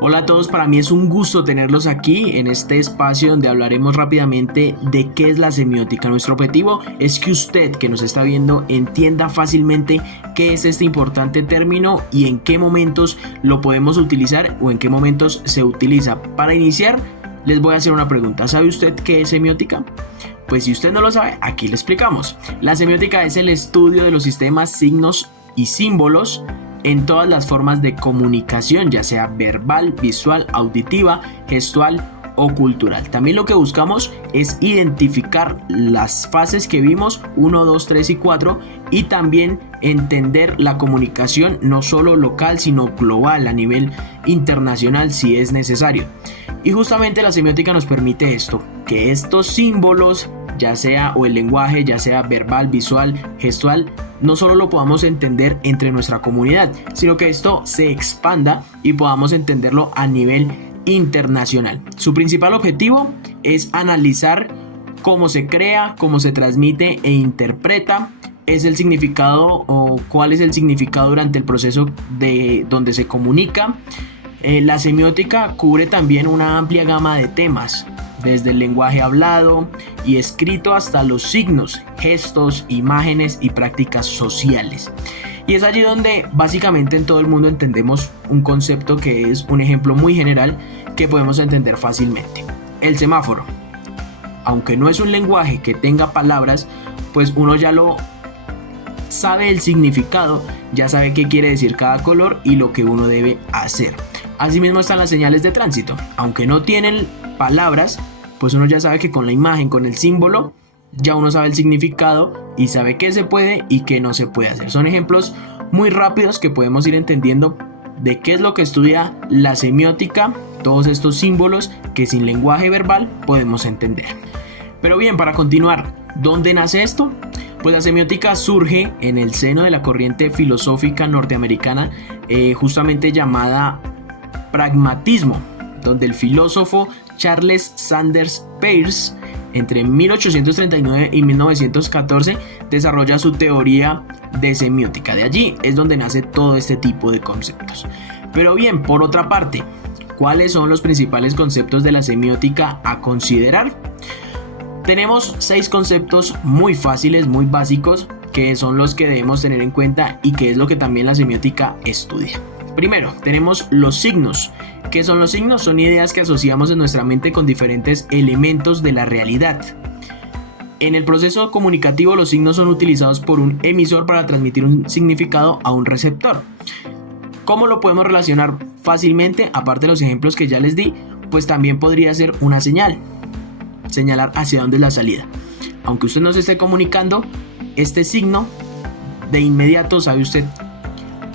Hola a todos, para mí es un gusto tenerlos aquí en este espacio donde hablaremos rápidamente de qué es la semiótica. Nuestro objetivo es que usted que nos está viendo entienda fácilmente qué es este importante término y en qué momentos lo podemos utilizar o en qué momentos se utiliza. Para iniciar, les voy a hacer una pregunta. ¿Sabe usted qué es semiótica? Pues si usted no lo sabe, aquí le explicamos. La semiótica es el estudio de los sistemas, signos y símbolos en todas las formas de comunicación, ya sea verbal, visual, auditiva, gestual o cultural. También lo que buscamos es identificar las fases que vimos, 1, 2, 3 y 4, y también entender la comunicación no solo local, sino global, a nivel internacional si es necesario. Y justamente la semiótica nos permite esto, que estos símbolos, ya sea o el lenguaje, ya sea verbal, visual, gestual, no solo lo podamos entender entre nuestra comunidad, sino que esto se expanda y podamos entenderlo a nivel internacional. Su principal objetivo es analizar cómo se crea, cómo se transmite e interpreta, es el significado o cuál es el significado durante el proceso de donde se comunica. La semiótica cubre también una amplia gama de temas, desde el lenguaje hablado y escrito hasta los signos, gestos, imágenes y prácticas sociales. Y es allí donde básicamente en todo el mundo entendemos un concepto que es un ejemplo muy general que podemos entender fácilmente. El semáforo. Aunque no es un lenguaje que tenga palabras, pues uno ya lo sabe el significado, ya sabe qué quiere decir cada color y lo que uno debe hacer. Asimismo están las señales de tránsito. Aunque no tienen palabras, pues uno ya sabe que con la imagen, con el símbolo, ya uno sabe el significado y sabe qué se puede y qué no se puede hacer. Son ejemplos muy rápidos que podemos ir entendiendo de qué es lo que estudia la semiótica, todos estos símbolos que sin lenguaje verbal podemos entender. Pero bien, para continuar, ¿dónde nace esto? Pues la semiótica surge en el seno de la corriente filosófica norteamericana, justamente llamada pragmatismo, donde el filósofo Charles Sanders Peirce entre 1839 y 1914 desarrolla su teoría de semiótica. De allí es donde nace todo este tipo de conceptos. Pero bien, por otra parte, ¿cuáles son los principales conceptos de la semiótica a considerar? Tenemos 6 conceptos muy fáciles, muy básicos, que son los que debemos tener en cuenta y que es lo que también la semiótica estudia. Primero, tenemos los signos. ¿Qué son los signos? Son ideas que asociamos en nuestra mente con diferentes elementos de la realidad. En el proceso comunicativo, los signos son utilizados por un emisor para transmitir un significado a un receptor. ¿Cómo lo podemos relacionar fácilmente? Aparte de los ejemplos que ya les di, pues también podría ser una señal. Señalar hacia dónde es la salida. Aunque usted no se esté comunicando, este signo de inmediato sabe usted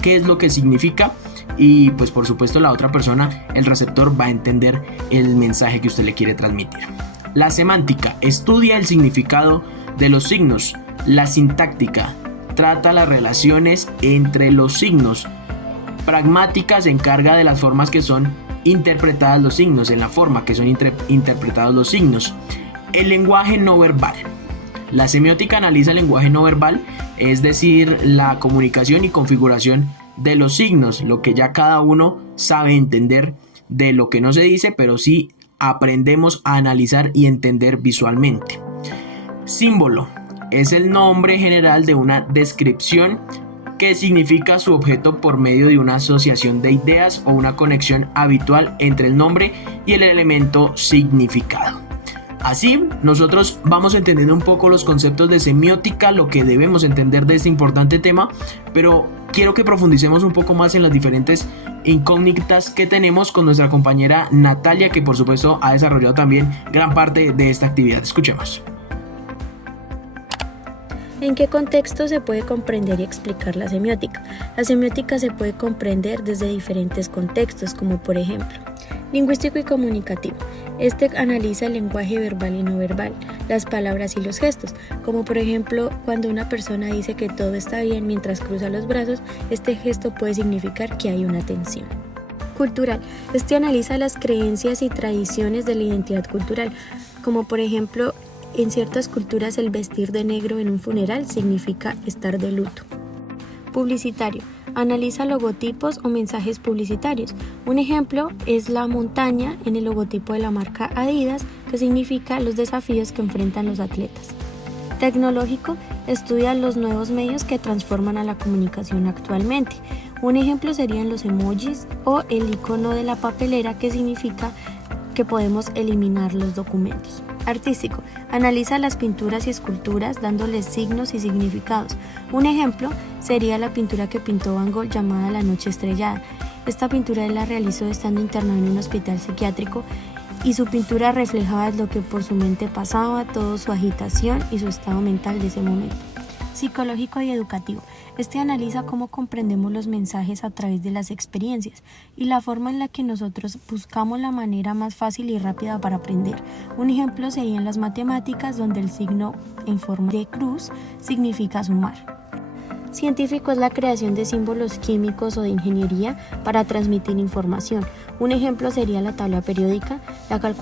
qué es lo que significa y pues por supuesto la otra persona, el receptor, va a entender el mensaje que usted le quiere transmitir. La semántica estudia el significado de los signos. La sintáctica trata las relaciones entre los signos. Pragmática se encarga de las formas que son interpretadas los signos, en la forma que son interpretados los signos. El lenguaje no verbal. La semiótica analiza el lenguaje no verbal, es decir, la comunicación y configuración de los signos, lo que ya cada uno sabe entender de lo que no se dice, pero sí aprendemos a analizar y entender visualmente. Símbolo es el nombre general de una descripción que significa su objeto por medio de una asociación de ideas o una conexión habitual entre el nombre y el elemento significado. Así, nosotros vamos entendiendo un poco los conceptos de semiótica, lo que debemos entender de este importante tema, pero quiero que profundicemos un poco más en las diferentes incógnitas que tenemos con nuestra compañera Natalia, que por supuesto ha desarrollado también gran parte de esta actividad. Escuchemos. ¿En qué contexto se puede comprender y explicar la semiótica? La semiótica se puede comprender desde diferentes contextos, como por ejemplo, lingüístico y comunicativo. Este analiza el lenguaje verbal y no verbal, las palabras y los gestos, como por ejemplo, cuando una persona dice que todo está bien mientras cruza los brazos, este gesto puede significar que hay una tensión. Cultural. Este analiza las creencias y tradiciones de la identidad cultural, como por ejemplo, en ciertas culturas el vestir de negro en un funeral significa estar de luto. Publicitario. Analiza logotipos o mensajes publicitarios. Un ejemplo es la montaña en el logotipo de la marca Adidas, que significa los desafíos que enfrentan los atletas. Tecnológico. Estudia los nuevos medios que transforman a la comunicación actualmente. Un ejemplo serían los emojis o el icono de la papelera, que significa que podemos eliminar los documentos. Artístico. Analiza las pinturas y esculturas dándoles signos y significados. Un ejemplo sería la pintura que pintó Van Gogh llamada La Noche Estrellada. Esta pintura él la realizó estando internado en un hospital psiquiátrico y su pintura reflejaba lo que por su mente pasaba, toda su agitación y su estado mental de ese momento. Psicológico y educativo. Este analiza cómo comprendemos los mensajes a través de las experiencias y la forma en la que nosotros buscamos la manera más fácil y rápida para aprender. Un ejemplo sería en las matemáticas, donde el signo en forma de cruz significa sumar. Científico es la creación de símbolos químicos o de ingeniería para transmitir información. Un ejemplo sería la tabla periódica, la cual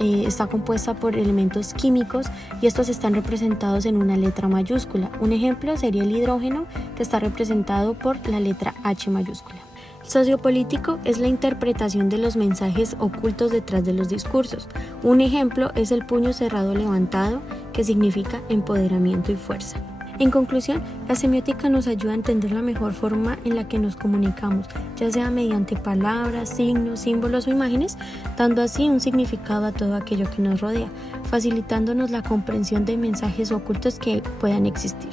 está compuesta por elementos químicos y estos están representados en una letra mayúscula. Un ejemplo sería el hidrógeno, que está representado por la letra H mayúscula. Sociopolítico es la interpretación de los mensajes ocultos detrás de los discursos. Un ejemplo es el puño cerrado levantado, que significa empoderamiento y fuerza. En conclusión, la semiótica nos ayuda a entender la mejor forma en la que nos comunicamos, ya sea mediante palabras, signos, símbolos o imágenes, dando así un significado a todo aquello que nos rodea, facilitándonos la comprensión de mensajes ocultos que puedan existir.